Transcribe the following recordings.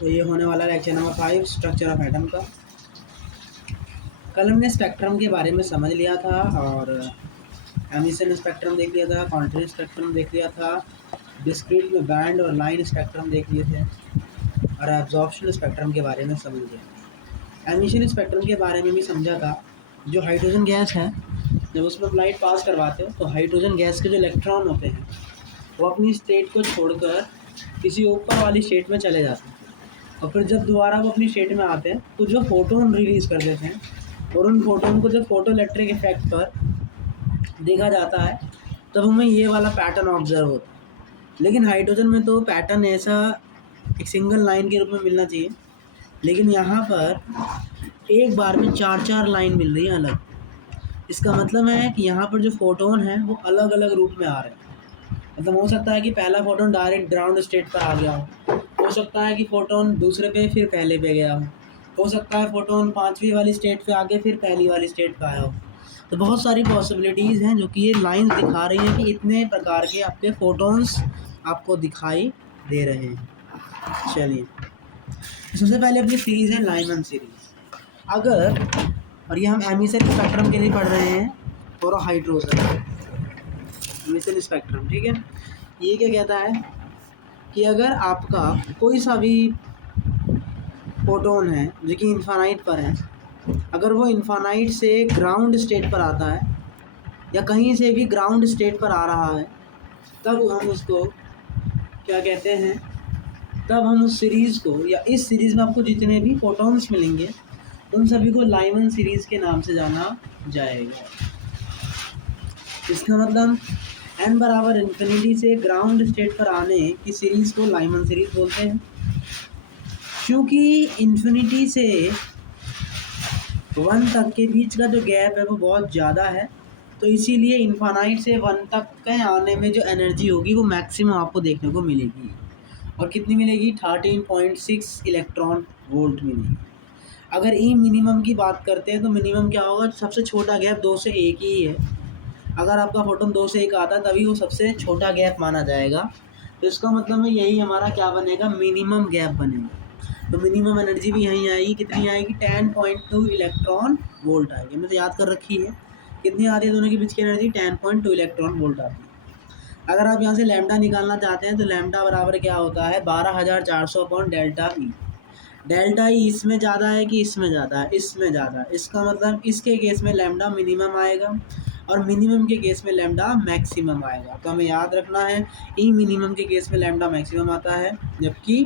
तो ये होने वाला lecture number 5 structure of atom का। कल हमने स्पेक्ट्रम के बारे में समझ लिया था और एमिशन स्पेक्ट्रम देख लिया था, कॉन्ट्रास्ट स्पेक्ट्रम देख लिया था, डिस्क्रीट में बैंड और लाइन स्पेक्ट्रम देख लिए थे और एब्जॉर्प्शन स्पेक्ट्रम के बारे में समझ लिया। एमिशन स्पेक्ट्रम के बारे में भी समझा था। जो हाइड्रोजन गैस है, जब उसमें लाइट पास करवाते हैं तो हाइड्रोजन गैस के जो इलेक्ट्रॉन होते हैं वो अपनी स्टेट को छोड़कर किसी ऊपर वाली स्टेट में चले जाते हैं और फिर जब दोबारा वो अपनी स्टेट में आते हैं तो जो फोटोन रिलीज़ कर देते हैं और उन फोटोन को जब फोटो इलेक्ट्रिक इफेक्ट पर देखा जाता है तब हमें ये वाला पैटर्न ऑब्जर्व होता है। लेकिन हाइड्रोजन में तो पैटर्न ऐसा एक सिंगल लाइन के रूप में मिलना चाहिए, लेकिन यहाँ पर एक बार में 4-4 लाइन मिल रही है अलग। इसका मतलब है कि यहाँ पर जो फोटोन है वो अलग अलग रूप में आ रहे हैं। मतलब हो सकता है कि पहला फोटोन डायरेक्ट ग्राउंड स्टेट पर आ गया हो सकता है कि फोटोन दूसरे पे फिर पहले पे गया हो सकता है फोटोन 5वीं वाली स्टेट पे आके फिर पहली वाली स्टेट पे आया हो। तो बहुत सारी पॉसिबिलिटीज़ हैं जो कि ये लाइंस दिखा रही हैं कि इतने प्रकार के आपके फोटोन्स आपको दिखाई दे रहे हैं। चलिए, सबसे पहले अपनी सीरीज़ है लाइमन सीरीज़। अगर, और ये हम एमिशन स्पेक्ट्रम के लिए पढ़ रहे हैं फॉर हाइड्रोजन एमिशन स्पेक्ट्रम, ठीक है। ये क्या कहता है कि अगर आपका कोई सा भी फोटोन है जो कि इन्फानाइट पर है, अगर वो इन्फानाइट से ग्राउंड स्टेट पर आता है या कहीं से भी ग्राउंड स्टेट पर आ रहा है, तब हम उसको क्या कहते हैं, तब हम उस सीरीज़ को या इस सीरीज़ में आपको जितने भी फोटोन्स मिलेंगे उन सभी को लाइमन सीरीज़ के नाम से जाना जाएगा। इसका मतलब n बराबर इन्फिनिटी से ग्राउंड स्टेट पर आने की सीरीज़ को लाइमन सीरीज़ बोलते हैं। क्योंकि इन्फिनिटी से 1 तक के बीच का जो गैप है वो बहुत ज़्यादा है, तो इसीलिए इन्फानाइट से 1 तक के आने में जो एनर्जी होगी वो मैक्सिमम आपको देखने को मिलेगी। और कितनी मिलेगी? 13.6 इलेक्ट्रॉन वोल्ट मिलेगी। अगर ई मिनिमम की बात करते हैं तो मिनिमम क्या होगा? सबसे छोटा गैप 2 से 1 ही है। अगर आपका फोटोन 2 से 1 आता है तभी वो सबसे छोटा गैप माना जाएगा। तो इसका मतलब है यही हमारा क्या बनेगा? मिनिमम गैप बनेगा। तो मिनिमम एनर्जी भी यहीं आएगी। कितनी आएगी? 10.2 इलेक्ट्रॉन वोल्ट आएगी। हमें तो याद कर रखी है। कितनी आती है दोनों के बीच की एनर्जी? 10.2 इलेक्ट्रॉन वोल्ट आती है। अगर आप यहाँ से लैम्डा निकालना चाहते हैं तो लैम्डा बराबर क्या होता है? 12,400 upon delta E. Delta E इसमें ज़्यादा है कि इसमें ज़्यादा है? इसमें ज़्यादा है। इसका मतलब इसके केस में लैम्डा मिनिमम आएगा और मिनिमम के केस में लैम्डा मैक्सिमम आएगा। तो हमें याद रखना है ई मिनिमम के केस में लैम्डा मैक्सिमम आता है, जबकि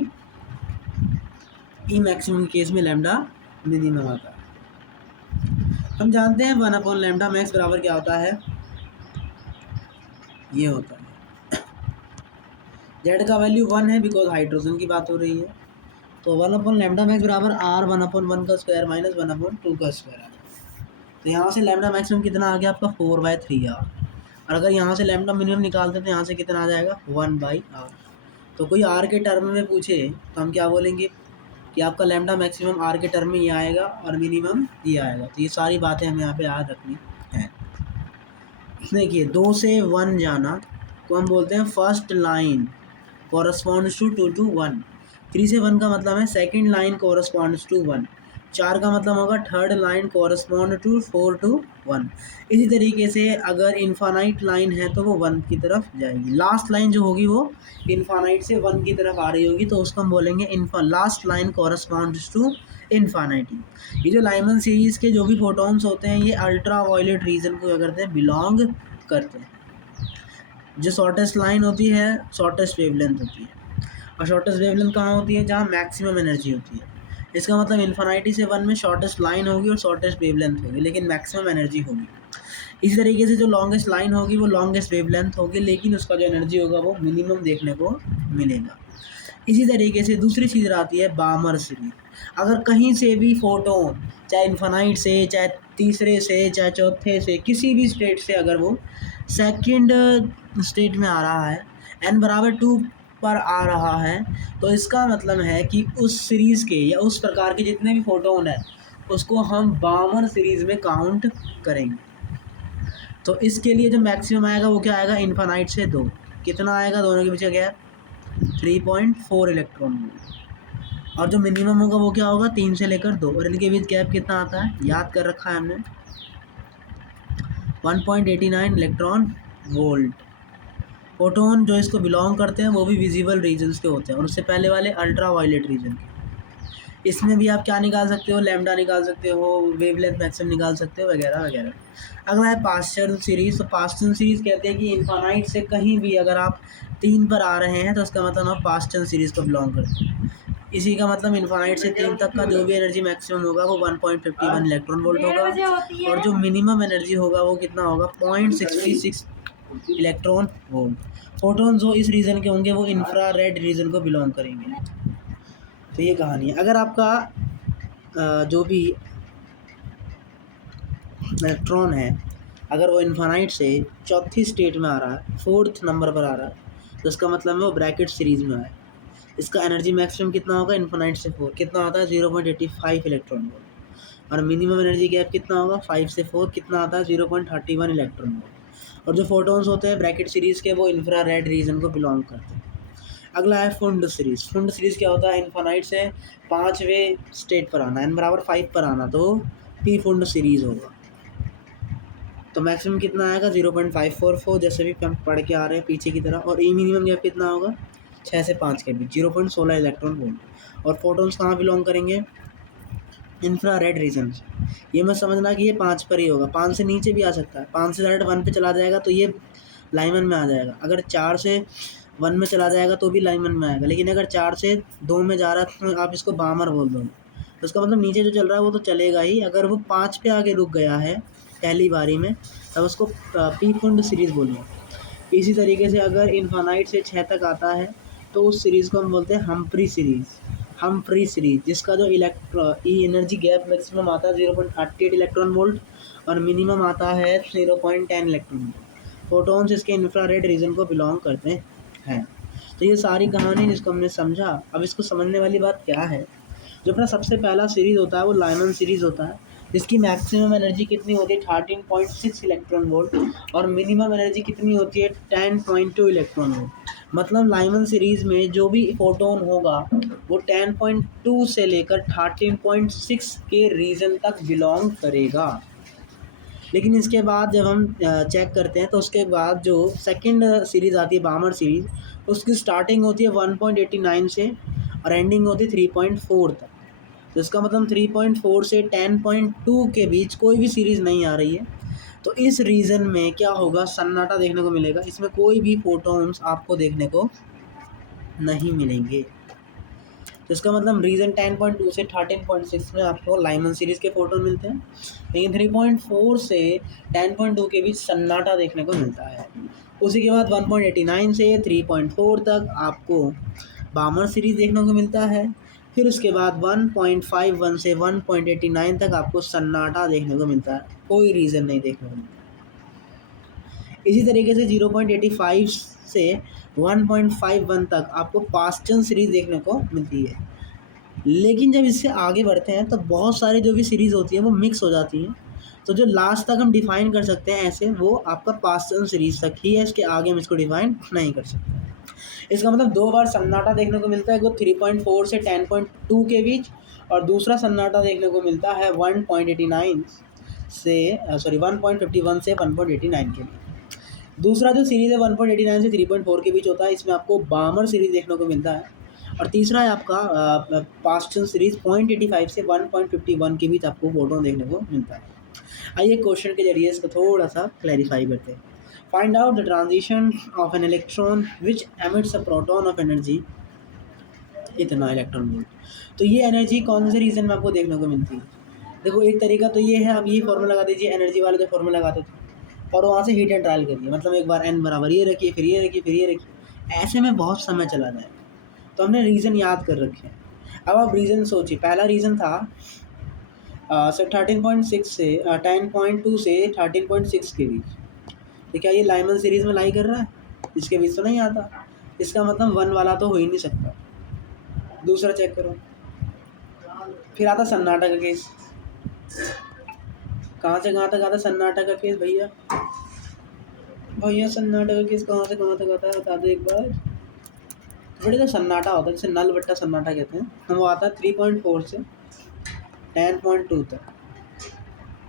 ई मैक्सिमम के केस में लैम्डा मिनिमम आता है। हम जानते हैं 1 अपॉन लैम्डा मैक्स बराबर क्या होता है? ये होता है जेड का वैल्यू 1 है बिकॉज हाइड्रोजन की बात हो रही है। तो 1 अपॉन लैम्डा मैक्स बराबर आर 1 अपॉन 1 का स्क्वायर माइनस 1 अपॉन 2 का स्क्वायर आ गया। तो यहाँ से लैम्डा मैक्सिमम कितना आ गया आपका? 4/3 आर। और अगर यहाँ से लैम्डा मिनिमम निकालते तो यहाँ से कितना आ जाएगा? 1/r। तो कोई आर के टर्म में पूछे तो हम क्या बोलेंगे कि आपका लैम्डा मैक्सिमम आर के टर्म में ये आएगा और मिनिमम ये आएगा। तो ये सारी बातें हमें यहाँ पे याद रखनी है। देखिए, 2 से 1 जाना को हम बोलते हैं first line corresponds to 2 to 1। 3 से 1 का मतलब है सेकंड लाइन कॉरस्पॉन्ड्स टू 1। 4 का मतलब होगा third line correspond to 4 to 1। इसी तरीके से अगर इन्फानाइट लाइन है तो वो 1 की तरफ जाएगी। लास्ट लाइन जो होगी वो इन्फानाइट से 1 की तरफ आ रही होगी, तो उसको हम बोलेंगे लास्ट लाइन कॉरस्पॉन्ड्स टू इन्फानाइटी। ये जो लाइमन सीरीज़ के जो भी फोटोन्स होते हैं ये अल्ट्रा वायलेट रीजन को क्या करते हैं? बिलोंग करते हैं। जो शॉर्टेस्ट लाइन होती है शॉर्टेस्ट वेवलेंथ होती है, और शॉर्टेस्ट वेवलेंथ कहाँ होती है? जहाँ मैक्सिमम एनर्जी होती है। इसका मतलब इन्फिनिटी से 1 में शॉर्टेस्ट लाइन होगी और शॉर्टेस्ट वेवलेंथ होगी, लेकिन मैक्सिमम एनर्जी होगी। इसी तरीके से जो लॉन्गेस्ट लाइन होगी वो लॉन्गेस्ट वेवलेंथ होगी, लेकिन उसका जो एनर्जी होगा वो मिनिमम देखने को मिलेगा। इसी तरीके से दूसरी चीज़ आती है बामर सीरीज। अगर कहीं से भी फोटोन, चाहे इन्फिनिट से, चाहे तीसरे से, चाहे चौथे से, किसी भी स्टेट से अगर वो सेकंड स्टेट में आ रहा है, n बराबर 2 पर आ रहा है, तो इसका मतलब है कि उस सीरीज़ के या उस प्रकार के जितने भी फोटोन है उसको हम बामर सीरीज़ में काउंट करेंगे। तो इसके लिए जो मैक्सिमम आएगा वो क्या आएगा? इन्फिनिट से 2। कितना आएगा दोनों के बीच का गैप? 3.4 electron volt. और जो मिनिमम होगा वो क्या होगा, 3 से लेकर 2, और इनके बीच गैप कितना आता है, याद कर रखा है हमने, 1.89 इलेक्ट्रॉन वोल्ट। फोटोन जो इसको बिलोंग करते हैं वो भी विजिबल रीजन्स के होते हैं, और उससे पहले वाले अल्ट्रा वायलेट रीजन के। इसमें भी आप क्या निकाल सकते हो, लैम्डा निकाल सकते हो, वेवलेंथ मैक्सिमम निकाल सकते हो, वगैरह वगैरह। अगला है पास्चल सीरीज़। तो पास्चल सीरीज़ कहते हैं कि इन्फानाइट से कहीं भी अगर आप 3 पर आ रहे हैं तो उसका मतलब आप पास्चल सीरीज़ को बिलोंग करते हैं। इसी का मतलब इन्फानाइट से 3 तक का जो भी एनर्जी मैक्सिमम होगा वो 1.51 इलेक्ट्रॉन वोल्ट होगा, और जो मिनिमम एनर्जी होगा वो कितना होगा, 0.66 इलेक्ट्रॉन वोल्ट। फोटोन जो इस रीजन के होंगे वो इंफ्रा रेड रीजन को बिलोंग करेंगे। तो ये कहानी है। अगर आपका जो भी इलेक्ट्रॉन है अगर वो इन्फानाइट से चौथी स्टेट में आ रहा है, 4th नंबर पर आ रहा है, तो इसका मतलब है वो ब्रैकेट सीरीज़ में है। इसका एनर्जी मैक्सिमम कितना होगा, इन्फानाइट से 4 कितना आता है, 0.85 इलेक्ट्रॉन वोल्ट, और मिनिमम एनर्जी गैप कितना होगा, 5 से 4 कितना आता है, 0.31 इलेक्ट्रॉन वोल्ट। और जो फोटोन्स होते हैं ब्रैकेट सीरीज़ के वो इंफ्रा रेड रीजन को बिलोंग करते हैं। अगला है फुंड सीरीज़। फुंड सीरीज़ क्या होता है, इन्फानाइट से 5वें स्टेट पर आना, n=5 पर आना, तो पी फुंड सीरीज़ होगा। तो मैक्सिमम कितना आएगा, 0.544, जैसे भी हम पढ़ के आ रहे हैं पीछे की तरह। और ई मिनिमम गैप कितना होगा, 6 से 5 के बीच, 0.16 इलेक्ट्रॉन वोल्ट। और फोटोन्स कहाँ बिलोंग करेंगे, इंफ्रा रेड रीजन से। ये मत समझना कि ये 5 पर ही होगा, 5 से नीचे भी आ सकता है, 5 से डायरेक्ट 1 पे चला जाएगा तो ये लाइमन में आ जाएगा। अगर 4 से 1 में चला जाएगा तो भी लाइमन में आएगा, लेकिन अगर 4 से 2 में जा रहा है तो आप इसको बामर बोल दो, तो उसका मतलब नीचे जो चल रहा है वो तो चलेगा ही। अगर वो 5 पे आगे रुक गया है पहली बारी में तब उसको पी फुंड सीरीज़ बोलिए। इसी तरीके से अगर इन्फानाइट से 6 तक आता है तो उस सीरीज़ को हम बोलते हैं हम्फ्री सीरीज़। हम्फ्री सीरीज़ जिसका जो एनर्जी गैप मैक्सिमम आता है 0.38 इलेक्ट्रॉन वोल्ट, और मिनिमम आता है 0.10 इलेक्ट्रॉन वोल्ट। फोटोन्स इसके इंफ्रारेड रीजन को बिलोंग करते हैं। तो ये सारी कहानी जिसको हमने समझा। अब इसको समझने वाली बात क्या है, जो अपना सबसे पहला सीरीज़ होता है वो लाइमन सीरीज़ होता है, जिसकी मैक्सिमम एनर्जी कितनी होती है, 13.6 इलेक्ट्रॉन वोल्ट, और मिनिमम एनर्जी कितनी होती है, 10.2 इलेक्ट्रॉन वोल्ट। मतलब लाइमन सीरीज़ में जो भी फोटोन होगा वो 10.2 से लेकर 13.6 के रीजन तक बिलोंग करेगा। लेकिन इसके बाद जब हम चेक करते हैं तो उसके बाद जो सेकंड सीरीज़ आती है बामर सीरीज़, उसकी स्टार्टिंग होती है 1.89 से और एंडिंग होती है 3.4 तक। तो इसका मतलब 3.4 से 10.2 के बीच कोई भी सीरीज़ नहीं आ रही है। तो इस रीजन में क्या होगा, सन्नाटा देखने को मिलेगा, इसमें कोई भी फोटोन्स आपको देखने को नहीं मिलेंगे। तो इसका मतलब रीजन 10.2 से 13.6 में आपको लाइमन सीरीज़ के फोटोन मिलते हैं, लेकिन 3.4 से 10.2 के बीच सन्नाटा देखने को मिलता है। उसी के बाद 1.89 से 3.4 तक आपको बामर सीरीज़ देखने को मिलता है। फिर उसके बाद 1.51 से 1.89 तक आपको सन्नाटा देखने को मिलता है, कोई रीज़न नहीं देखने को मिलता। इसी तरीके से 0.85 से 1.51 तक आपको पास्चन सीरीज़ देखने को मिलती है। लेकिन जब इससे आगे बढ़ते हैं तो बहुत सारी जो भी सीरीज़ होती है वो मिक्स हो जाती हैं। तो जो लास्ट तक हम डिफ़ाइन कर सकते हैं ऐसे, वो आपका पास्चन सीरीज़ तक ही है, इसके आगे हम इसको डिफ़ाइन नहीं कर सकते। इसका मतलब 2 बार सन्नाटा देखने को मिलता है, वो 3.4 से 10.2 के बीच, और दूसरा सन्नाटा देखने को मिलता है 1.89 से 1.51 से 1.89 के बीच। दूसरा जो सीरीज़ है 1.89 से 3.4 के बीच होता है, इसमें आपको बामर सीरीज़ देखने को मिलता है। और तीसरा है आपका पास्चन सीरीज़ 0.85 से 1.51 के बीच आपको फोटोन देखने को मिलता है। आइए क्वेश्चन के जरिए इसको थोड़ा सा क्लैरिफाई करते हैं। Find out the transition of an electron which emits a proton of energy इतना इलेक्ट्रॉन वोल्ट। तो ये एनर्जी कौन से रीजन में आपको देखने को मिलती है। देखो एक तरीका तो ये है, आप ये फॉर्मूला लगा दीजिए, एनर्जी वाले जो फॉर्मूला लगाते थे, और वहाँ से हीट एंड ट्रायल करिए, मतलब एक बार n बराबर ये रखिए, फिर ये रखिए, फिर ये रखिए, ऐसे में बहुत समय चला जाएगा। तो हमने रीज़न याद कर रखे हैं। अब आप रीज़न सोचिए, पहला रीज़न था सर 13.6 से 10.2 से 13.6 के बीच, तो क्या ये लाइमन सीरीज़ में लाई कर रहा है, इसके बीच तो नहीं आता, इसका मतलब 1 वाला तो हो ही नहीं सकता। दूसरा चेक करो, फिर आता सन्नाटा का केस, कहाँ से कहाँ तक आता सन्नाटा का केस, भैया सन्नाटा का केस कहाँ से कहाँ तक आता है, बता दो एक बार। बड़े तो सन्नाटा होता है, जैसे नल बट्टा सन्नाटा कहते हैं, तो वो आता है 3.4 से 10.2 तक।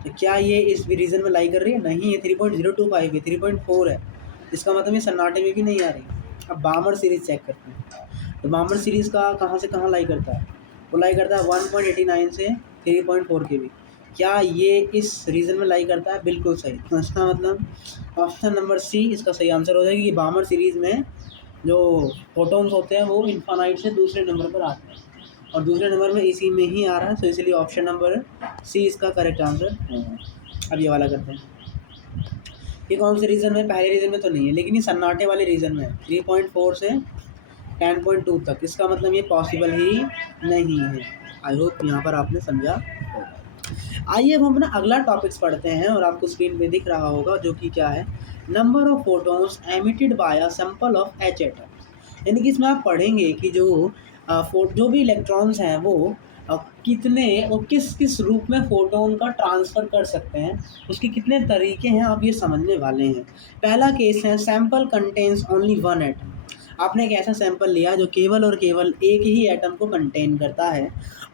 तो क्या ये इस रीजन में लाई कर रही है? नहीं, ये 3.025 है, 3.4 है, इसका मतलब ये सन्नाटे में भी नहीं आ रही। अब बामर सीरीज़ चेक करते हैं। तो बामर सीरीज़ का कहाँ से कहाँ लाई करता है? वो लाई करता है 1.89 से 3.4 के भी। क्या ये इस रीजन में लाई करता है? बिल्कुल सही। तो इसका मतलब ऑप्शन नंबर सी इसका सही आंसर हो जाएगा कि बामर सीरीज़ में जो फोटॉन्स होते हैं वो इन्फानाइट से दूसरे नंबर पर आते हैं, और दूसरे नंबर में इसी में ही आ रहा है, तो इसलिए ऑप्शन नंबर सी इसका करेक्ट आंसर है। अब ये वाला करते हैं। ये कौन से रीजन में? पहले रीजन में तो नहीं है, लेकिन ये सन्नाटे वाले रीजन में है, 3.4 से 10.2 तक। इसका मतलब ये पॉसिबल ही नहीं है। आई होप यहाँ पर आपने समझा होगा। आइए अब हम अपना अगला टॉपिक्स पढ़ते हैं, और आपको स्क्रीन पे दिख रहा होगा, जो कि क्या है, number of photons emitted by a sample of H atom. यानी कि इसमें आप पढ़ेंगे कि जो भी इलेक्ट्रॉन्स हैं वो कितने और किस किस रूप में फोटोन का ट्रांसफ़र कर सकते हैं, उसके कितने तरीके हैं, आप ये समझने वाले हैं। पहला केस है sample contains only one atom. आपने एक ऐसा सैंपल लिया जो केवल और केवल एक ही एटम को कंटेन करता है,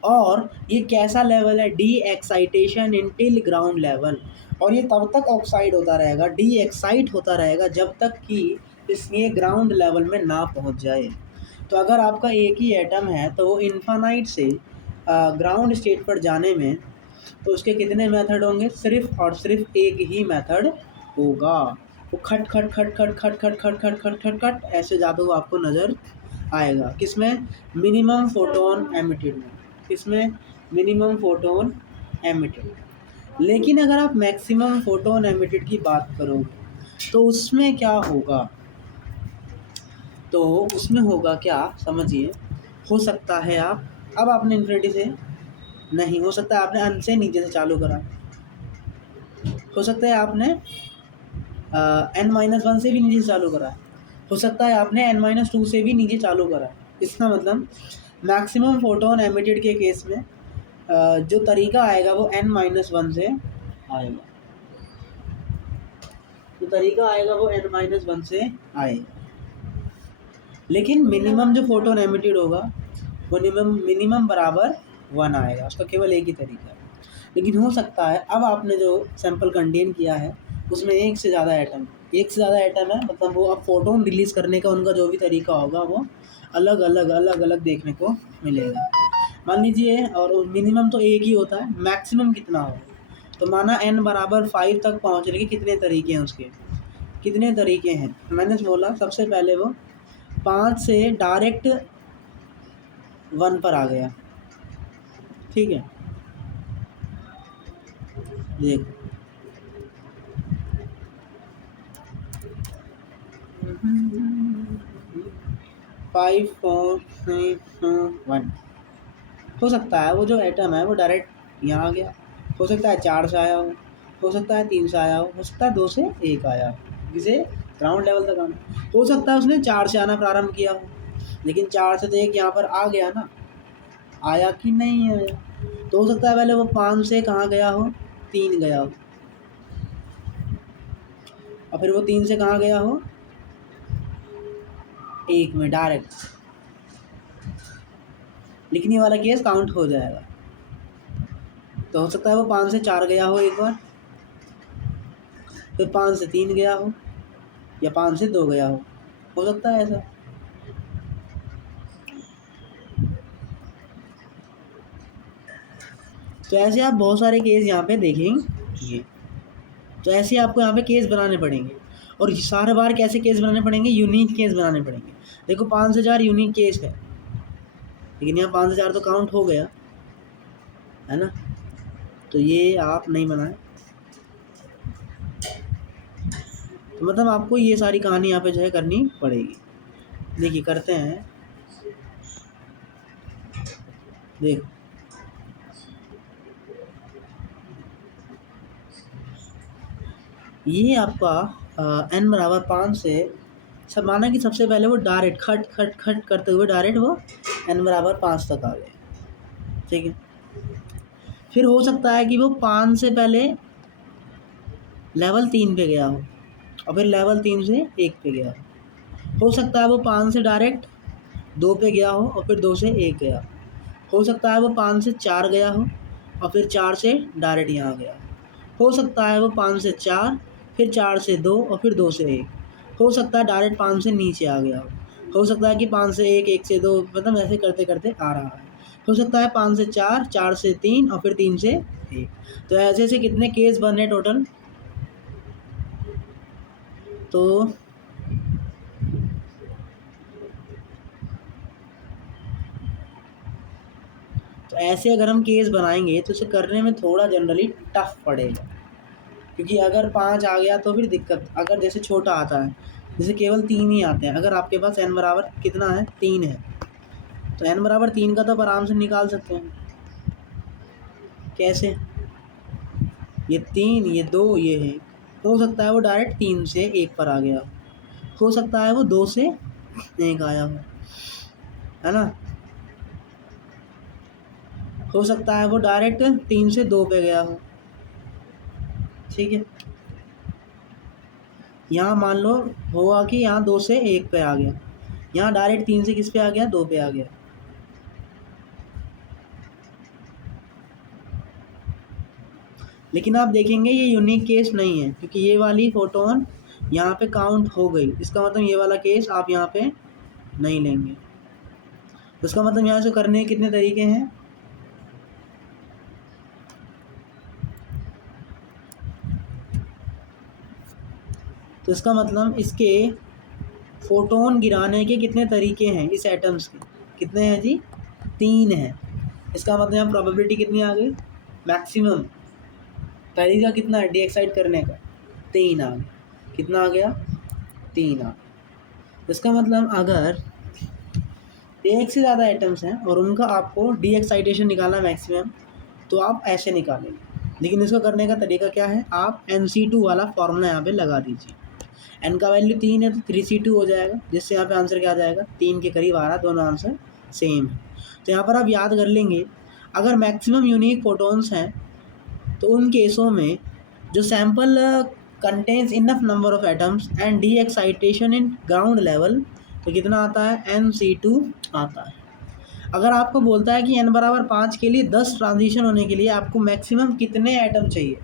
और ये कैसा लेवल है? डी एक्साइटेशन इन टिल ग्राउंड लेवल। और ये तब तक ऑक्साइड होता रहेगा, डी एक्साइट होता रहेगा, जब तक कि ये ग्राउंड लेवल में ना पहुंच जाए। तो अगर आपका एक ही एटम है तो वो इन्फानाइट से ग्राउंड स्टेट पर जाने में तो उसके कितने मेथड होंगे? सिर्फ और सिर्फ एक ही मेथड होगा। वो खट खट खट खट खट खट खट खट खट खट खट ऐसे जादू आपको नज़र आएगा। किसमें? मिनिमम फोटोन एमिटेड में। किसमें? Minimum photon emitted. लेकिन अगर आप मैक्सिमम फोटोन एमिटेड की बात करोगे तो उसमें क्या होगा? तो उसमें होगा क्या, समझिए। हो सकता है अब आपने इन्फिनिटी से नहीं, हो सकता है आपने अन से नीचे से चालू करा, हो सकता है आपने n-1 से भी नीचे चालू करा, हो सकता है आपने n-2 से भी नीचे चालू करा। इसका मतलब मैक्सिमम फोटोन एमिटेड के केस में जो तरीका आएगा वो n-1 से आएगा, जो तरीका आएगा वो n-1 से आएगा। लेकिन मिनिमम जो फोटोन एमिटेड होगा वो मिनिमम बराबर 1 आएगा, उसका केवल एक ही तरीका है। लेकिन हो सकता है अब आपने जो सैंपल कंटेन किया है उसमें एक से ज़्यादा एटम है, मतलब वो अब फोटोन रिलीज़ करने का उनका जो भी तरीका होगा वो अलग अलग देखने को मिलेगा। मान लीजिए, और मिनिमम तो एक ही होता है, मैक्सिमम कितना होगा? तो माना n बराबर 5 तक पहुँचने के कितने तरीके हैं? उसके कितने तरीके हैं? मैंने बोला सबसे पहले वो 5 से डायरेक्ट 1 पर आ गया, ठीक है। देख 5 4 3 2 1। हो सकता है वो जो एटम है वो डायरेक्ट यहाँ आ गया, हो सकता है 4 से आया हो सकता है 3 से आया हो सकता है 2 से 1 आया हो, जिसे ग्राउंड लेवल तक आना। हो सकता है उसने 4 से आना प्रारंभ किया हो, लेकिन 4 से तो एक यहाँ पर आ गया ना, आया कि नहीं आया? तो हो सकता है पहले वो 5 से कहाँ गया हो? 3 गया हो, और फिर वो 3 से कहाँ गया हो? 1 में डायरेक्ट। लेकिन ये वाला केस काउंट हो जाएगा। तो हो सकता है वो 5 से 4 गया हो एक बार, फिर 5 से 3 गया हो, या 5 से 2 गया हो सकता है ऐसा। तो ऐसे आप बहुत सारे केस यहाँ पे देखेंगे। तो ऐसे आपको यहाँ पे केस बनाने पड़ेंगे, और सारे बार कैसे केस बनाने पड़ेंगे? यूनिक केस बनाने पड़ेंगे। देखो 5 से 4 यूनिक केस है, लेकिन यहाँ 5 से 4 तो काउंट हो गया है ना, तो ये आप नहीं बनाए। तो मतलब आपको ये सारी कहानी यहाँ पे जो है करनी पड़ेगी। देखिए करते हैं, देखो ये आपका n बराबर 5 से सब माना कि सबसे पहले वो डायरेक्ट खट खट खट करते हुए डायरेक्ट वो n बराबर 5 तक आ गए, ठीक है। फिर हो सकता है कि वो 5 से पहले लेवल 3 पे गया हो, और फिर लेवल 3 से 1 पे गया हो सकता है वो 5 से डायरेक्ट 2 पे गया हो और फिर 2 से 1 गया। हो सकता है वो 5 से 4 गया हो और फिर 4 से डायरेक्ट यहाँ गया। हो सकता है वो 5 से 4 फिर 4 से 2 और फिर 2 से 1। हो सकता है डायरेक्ट 5 से नीचे आ गया हो सकता है कि 5 से 1, 1 से 2, मतलब ऐसे करते करते आ रहा है। हो सकता है 5 से 4, 4 से 3 और फिर 3 से 1। तो ऐसे ऐसे कितने केस बन रहे टोटल? तो ऐसे अगर हम केस बनाएंगे तो इसे करने में थोड़ा जनरली टफ पड़ेगा, क्योंकि अगर 5 आ गया तो फिर दिक्कत। अगर जैसे छोटा आता है, जैसे केवल 3 ही आते हैं, अगर आपके पास n बराबर कितना है, 3 है, तो n बराबर 3 का तो आप आराम से निकाल सकते हैं। कैसे? ये 3, ये 2, ये है। हो सकता है वो डायरेक्ट 3 से 1 पर आ गया, हो सकता है वो 2 से 1 आया हो, है ना। हो सकता है वो डायरेक्ट 3 से 2 पे गया हो। ठीक है, यहाँ मान लो हुआ कि यहाँ 2 से 1 पे आ गया, यहाँ डायरेक्ट 3 से किस पे आ गया, 2 पे आ गया। लेकिन आप देखेंगे ये यूनिक केस नहीं है, क्योंकि ये वाली फोटोन यहाँ पे काउंट हो गई। इसका मतलब ये वाला केस आप यहाँ पे नहीं लेंगे। इसका मतलब यहाँ से करने के कितने तरीके हैं? तो इसका मतलब इसके फोटोन गिराने के कितने तरीके हैं इस एटम्स के? कितने हैं जी? 3 हैं। इसका मतलब यहाँ प्रोबेबिलिटी कितनी आ गई? मैक्सिमम तरीका कितना है डी एक्साइट करने का? 3 आ गया। कितना आ गया? 3 आ गया। इसका मतलब अगर एक से ज़्यादा आइटम्स हैं और उनका आपको डी एक्साइटेशन निकालना मैक्सिमम, तो आप ऐसे निकालेंगे। लेकिन इसको करने का तरीका क्या है? आप NC2 वाला फॉर्मूला यहाँ पे लगा दीजिए। n का वैल्यू 3 है तो 3C2 हो जाएगा, जिससे यहाँ पे आंसर क्या आ जाएगा? 3 के करीब आ रहा है, दोनों आंसर सेम है। तो यहाँ पर आप याद कर लेंगे, अगर मैक्सिमम यूनिक फोटोन्स हैं तो उन केसों में जो sample contains enough number of atoms and D excitation in ground level, तो कितना आता है? NC2 आता है। अगर आपको बोलता है कि n बराबर 5 के लिए 10 ट्रांजिशन होने के लिए आपको मैक्सिमम कितने एटम चाहिए,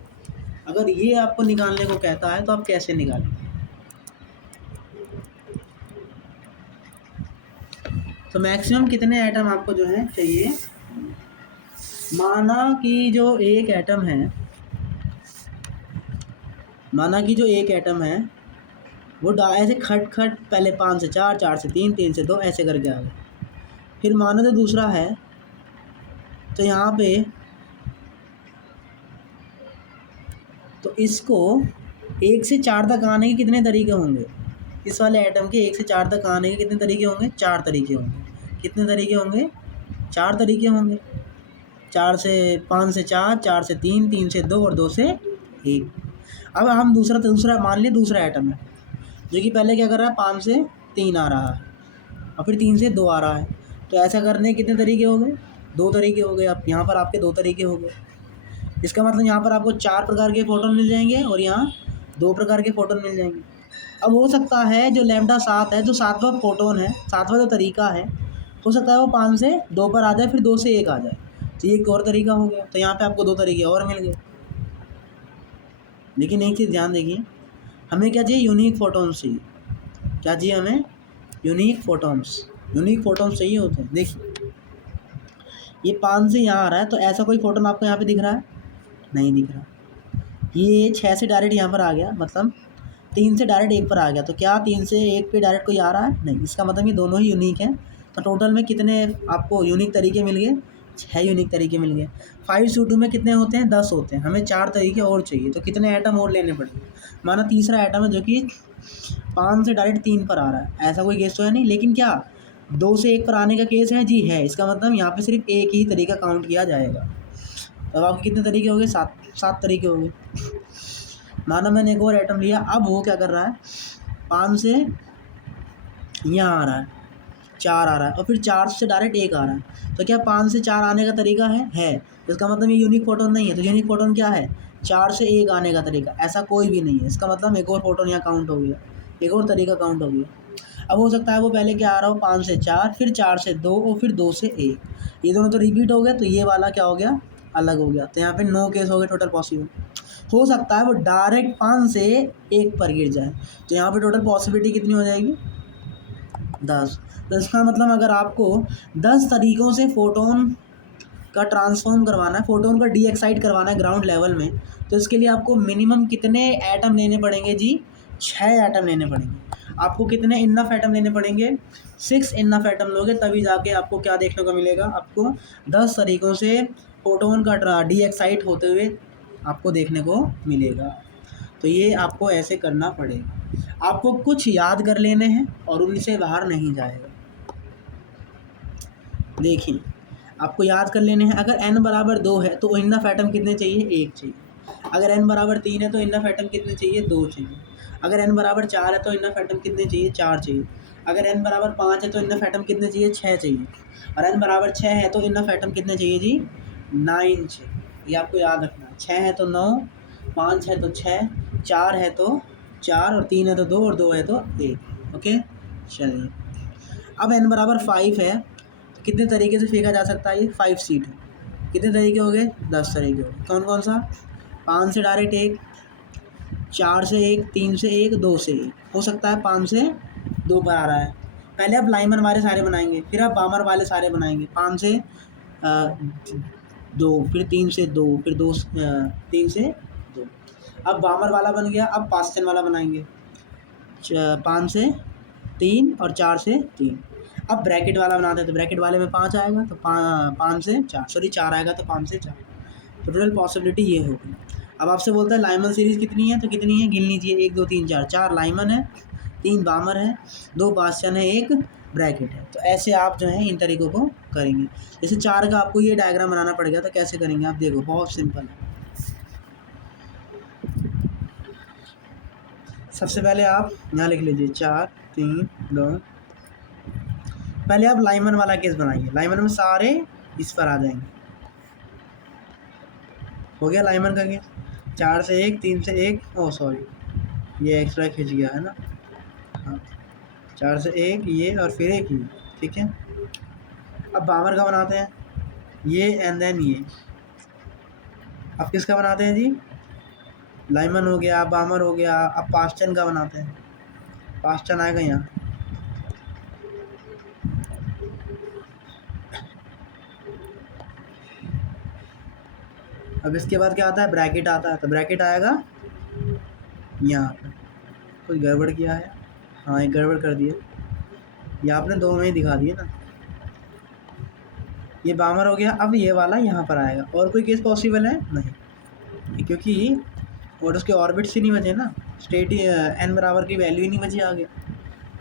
अगर ये आपको निकालने को कहता है तो आप कैसे निकालेंगे? तो मैक्सिमम कितने एटम आपको जो है चाहिए? माना कि जो एक एटम है वो ऐसे खट पहले 5 से 4, 4 से 3, 3 से 2 ऐसे करके आ गया। फिर मानो तो दूसरा है, तो यहाँ पे तो इसको 1 से 4 तक आने के कितने तरीके होंगे? इस वाले एटम के 1 से 4 तक आने के कितने तरीके होंगे? 4 तरीके होंगे। कितने तरीके होंगे? 4 तरीके होंगे। 4 से 5 से 4, 4 से 3, 3 से 2 और 2 से 1। अब हम दूसरा मान लिया, दूसरा एटम है जो कि पहले क्या कर रहा है? 5 से 3 आ रहा है और फिर 3 से 2 आ रहा है। तो ऐसा करने के कितने तरीके हो गए? 2 तरीके हो गए। अब यहाँ पर आपके 2 तरीके हो गए। इसका मतलब यहाँ पर आपको 4 प्रकार के फोटोन मिल जाएंगे और यहाँ 2 प्रकार के फोटोन मिल जाएंगे। अब हो सकता है जो लैम्डा 7 है, जो 7वां फोटोन है, 7वां जो तरीका है, हो सकता है वो 5 से 2 पर आ जाए, फिर 2 से 1 आ जाए। तो ये एक और तरीका हो गया। तो यहाँ पे आपको 2 तरीके और मिल गए। लेकिन एक चीज़ ध्यान देखिए, हमें क्या चाहिए? यूनिक फोटोन्स चाहिए। क्या चाहिए हमें? Unique photons. यूनिक फोटोन्स चाहिए होते हैं। देखिए ये 5 से यहाँ आ रहा है, तो ऐसा कोई फोटोन आपको यहाँ पे दिख रहा है? नहीं दिख रहा। ये 6 से डायरेक्ट यहाँ पर आ गया, मतलब 3 से डायरेक्ट 1 पर आ गया। तो क्या 3 से 1 पे डायरेक्ट कोई आ रहा है? नहीं। इसका मतलब ये दोनों ही यूनिक हैं। तो टोटल में कितने आपको यूनिक तरीके मिल गए? 6 यूनिक तरीके मिल गए। 5C2 में कितने होते हैं? 10 होते हैं। हमें 4 तरीके और चाहिए, तो कितने आइटम और लेने पड़ेंगे? माना तीसरा आइटम है जो कि 5 से डायरेक्ट 3 पर आ रहा है, ऐसा कोई केस तो है नहीं। लेकिन क्या 2 से 1 पर आने का केस है? जी है। इसका मतलब यहाँ पे सिर्फ एक ही तरीका काउंट किया जाएगा। तब आपके कितने तरीके हो गए? 7 तरीके हो गए। माना मैंने एक और आइटम लिया, अब वो क्या कर रहा है? 5 से यहाँ आ रहा है, 4 आ रहा है और फिर 4 से डायरेक्ट 1 आ रहा है। तो क्या 5 से 4 आने का तरीका है? इसका मतलब ये यूनिक फोटोन नहीं है। तो यूनिक फोटोन क्या है? 4 से 1 आने का तरीका, ऐसा कोई भी नहीं है। इसका मतलब एक और फोटोन यहाँ काउंट हो गया, एक और तरीका काउंट हो गया। अब हो सकता है वो पहले क्या आ रहा हो 5 से 4, फिर 4 से 2 और फिर 2 से 1, ये दोनों तो रिपीट हो गए, तो ये वाला क्या हो गया, अलग हो गया। तो यहाँ पे 9 केस हो गए टोटल पॉसिबल। हो सकता है वो डायरेक्ट 5 से 1 पर गिर जाए, तो यहाँ पे टोटल पॉसिबिलिटी कितनी हो जाएगी, 10। तो इसका मतलब अगर आपको 10 तरीक़ों से फोटोन का ट्रांसफॉर्म करवाना है, फोटोन का डी एक्साइट करवाना है ग्राउंड लेवल में, तो इसके लिए आपको मिनिमम कितने एटम लेने पड़ेंगे जी, 6 एटम लेने पड़ेंगे। आपको कितने इनफ एटम लेने पड़ेंगे, 6 इनफ एटम लोगे, तभी जाके आपको क्या देखने को मिलेगा, आपको 10 तरीक़ों से फोटोन का डी एक्साइट होते हुए आपको देखने को मिलेगा। तो ये आपको ऐसे करना पड़ेगा, आपको कुछ याद कर लेने हैं और उनसे बाहर नहीं जाएगा। देखिए आपको याद कर लेने हैं, अगर n बराबर 2 है तो इनफ एटम कितने चाहिए, 1 चाहिए। अगर n बराबर 3 है तो इनफ एटम कितने चाहिए, 2 चाहिए। अगर n बराबर 4 है तो इनफ एटम कितने चाहिए, 4 चाहिए। अगर n बराबर 5 है तो इनफ एटम कितने चाहिए, 6 चाहिए। और n बराबर 6 है तो इनफ एटम कितने चाहिए जी, 9 चाहिए। ये आपको याद रखना है, 6 है तो 9, 5 है तो 6, 4 है तो 4, और 3 है तो 2, और 2 है तो 1। ओके चलिए, अब n बराबर 5 है तो कितने तरीके से फेंका जा सकता है, ये 5 सीट है, कितने तरीके हो गए, 10 तरीके हो गए। कौन कौन सा, 5 से डायरेक्ट 1, 4 से 1, 3 से 1, 2 से 1, हो सकता है 5 से 2 पर आ रहा है। पहले आप लाइमन वाले सारे बनाएंगे, फिर आप बामर वाले सारे बनाएंगे, 5 से 2, फिर 3 से 2, फिर 3 से 2। अब बामर वाला बन गया, अब पास्टन वाला बनाएंगे, 5 से 3 और 4 से 3। अब ब्रैकेट वाला बनाते हैं, तो ब्रैकेट वाले में 5 आएगा, तो 5 से 4, सॉरी 4 आएगा तो 5 से 4। तो टोटल पॉसिबिलिटी ये होगी। अब आपसे बोलता है लाइमन सीरीज़ कितनी है, तो कितनी है गिन लीजिए, 1 2 3 4, 4 लाइमन है, 3 बामर है, 2 पास्टन है, 1 ब्रैकेट है। तो ऐसे आप जो है इन तरीक़ों को करेंगे। जैसे 4 का आपको ये डायग्राम बनाना पड़ेगा, तो कैसे करेंगे आप देखो, बहुत सिंपल है। सबसे पहले आप यहाँ लिख लीजिए 4 3 2। पहले आप लाइमन वाला केस बनाइए, लाइमन में सारे इस पर आ जाएंगे। हो गया लाइमन का केस, 4 से 1, 3 से 1, ओह सॉरी ये एक्स्ट्रा खिंच गया है ना, हाँ 4 से 1 ये और फिर 1 ये, ठीक है। अब बामर का बनाते हैं, ये एंड देन ये। अब किसका बनाते हैं जी, लाइमन हो गया, बामर हो गया। अब पास्टन का बनाते हैं, पास्टन आएगा यहाँ, अब इसके बाद क्या आता है, ब्रैकेट आता है, तो ब्रैकेट आएगा यहाँ पर। कुछ गड़बड़ किया है, हाँ एक गड़बड़ कर दिया, ये आपने 2 में ही दिखा दिए ना। ये बामर हो गया, अब ये वाला यहाँ पर आएगा। और कोई केस पॉसिबल है नहीं, क्योंकि और उसके ऑर्बिट्स ही नहीं बचे ना, स्टेट n बराबर की वैल्यू ही नहीं बची आगे,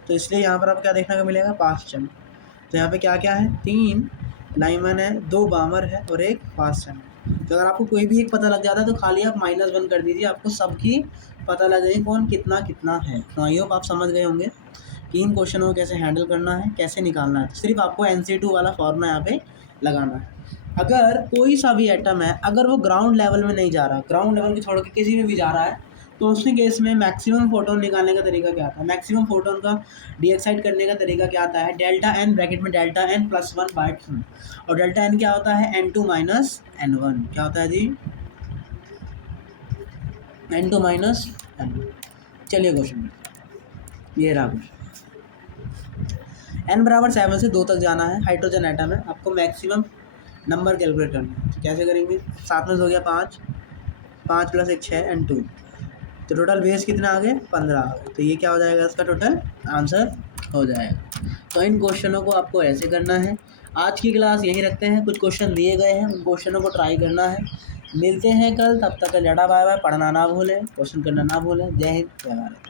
तो इसलिए यहाँ पर आपको क्या देखने को मिलेगा, पास्टन। तो यहाँ पे क्या क्या है, 3 लाइमन है, 2 बामर है और 1 पास्टन है। तो अगर आपको कोई भी एक पता लग जाता है तो खाली आप -1 कर दीजिए, आपको सबकी पता लग जाएगी कौन कितना कितना है। तो आई होप आप समझ गए होंगे कि इन क्वेश्चनों को कैसे हैंडल करना है, कैसे निकालना है। सिर्फ आपको NC2 वाला फॉर्मूला यहाँ पे लगाना है। अगर कोई सा भी एटम है, अगर वो ग्राउंड लेवल में नहीं जा रहा, ग्राउंड लेवल को छोड़ के किसी में भी जा रहा है, तो उसके केस में मैक्सिमम फोटोन निकालने का तरीका क्या आता है, मैक्सिमम फोटोन का डी एक्साइट करने का तरीका क्या आता है, डेल्टा n ब्रैकेट में डेल्टा n + 1/2। और डेल्टा n क्या होता है, n2 - n1। क्या होता है जी, n2 - n1। चलिए क्वेश्चन ये रहा क्वेश्चन, n बराबर 7 से 2 तक जाना है, हाइड्रोजन एटम है, आपको मैक्सिमम नंबर कैलकुलेट करना है। तो कैसे करेंगे, 7 में हो गया 5, 5 + 1 6 n2, तो टोटल बेस कितना आ गए, 15 आ गए। तो ये क्या हो जाएगा, इसका टोटल आंसर हो जाएगा। तो इन क्वेश्चनों को आपको ऐसे करना है। आज की क्लास यहीं रखते हैं, कुछ क्वेश्चन दिए गए हैं, उन क्वेश्चनों को ट्राई करना है। मिलते हैं कल, तब तक टाटा बाय बाय। पढ़ना ना भूलें, क्वेश्चन करना ना भूलें। जय हिंद, जय भारत।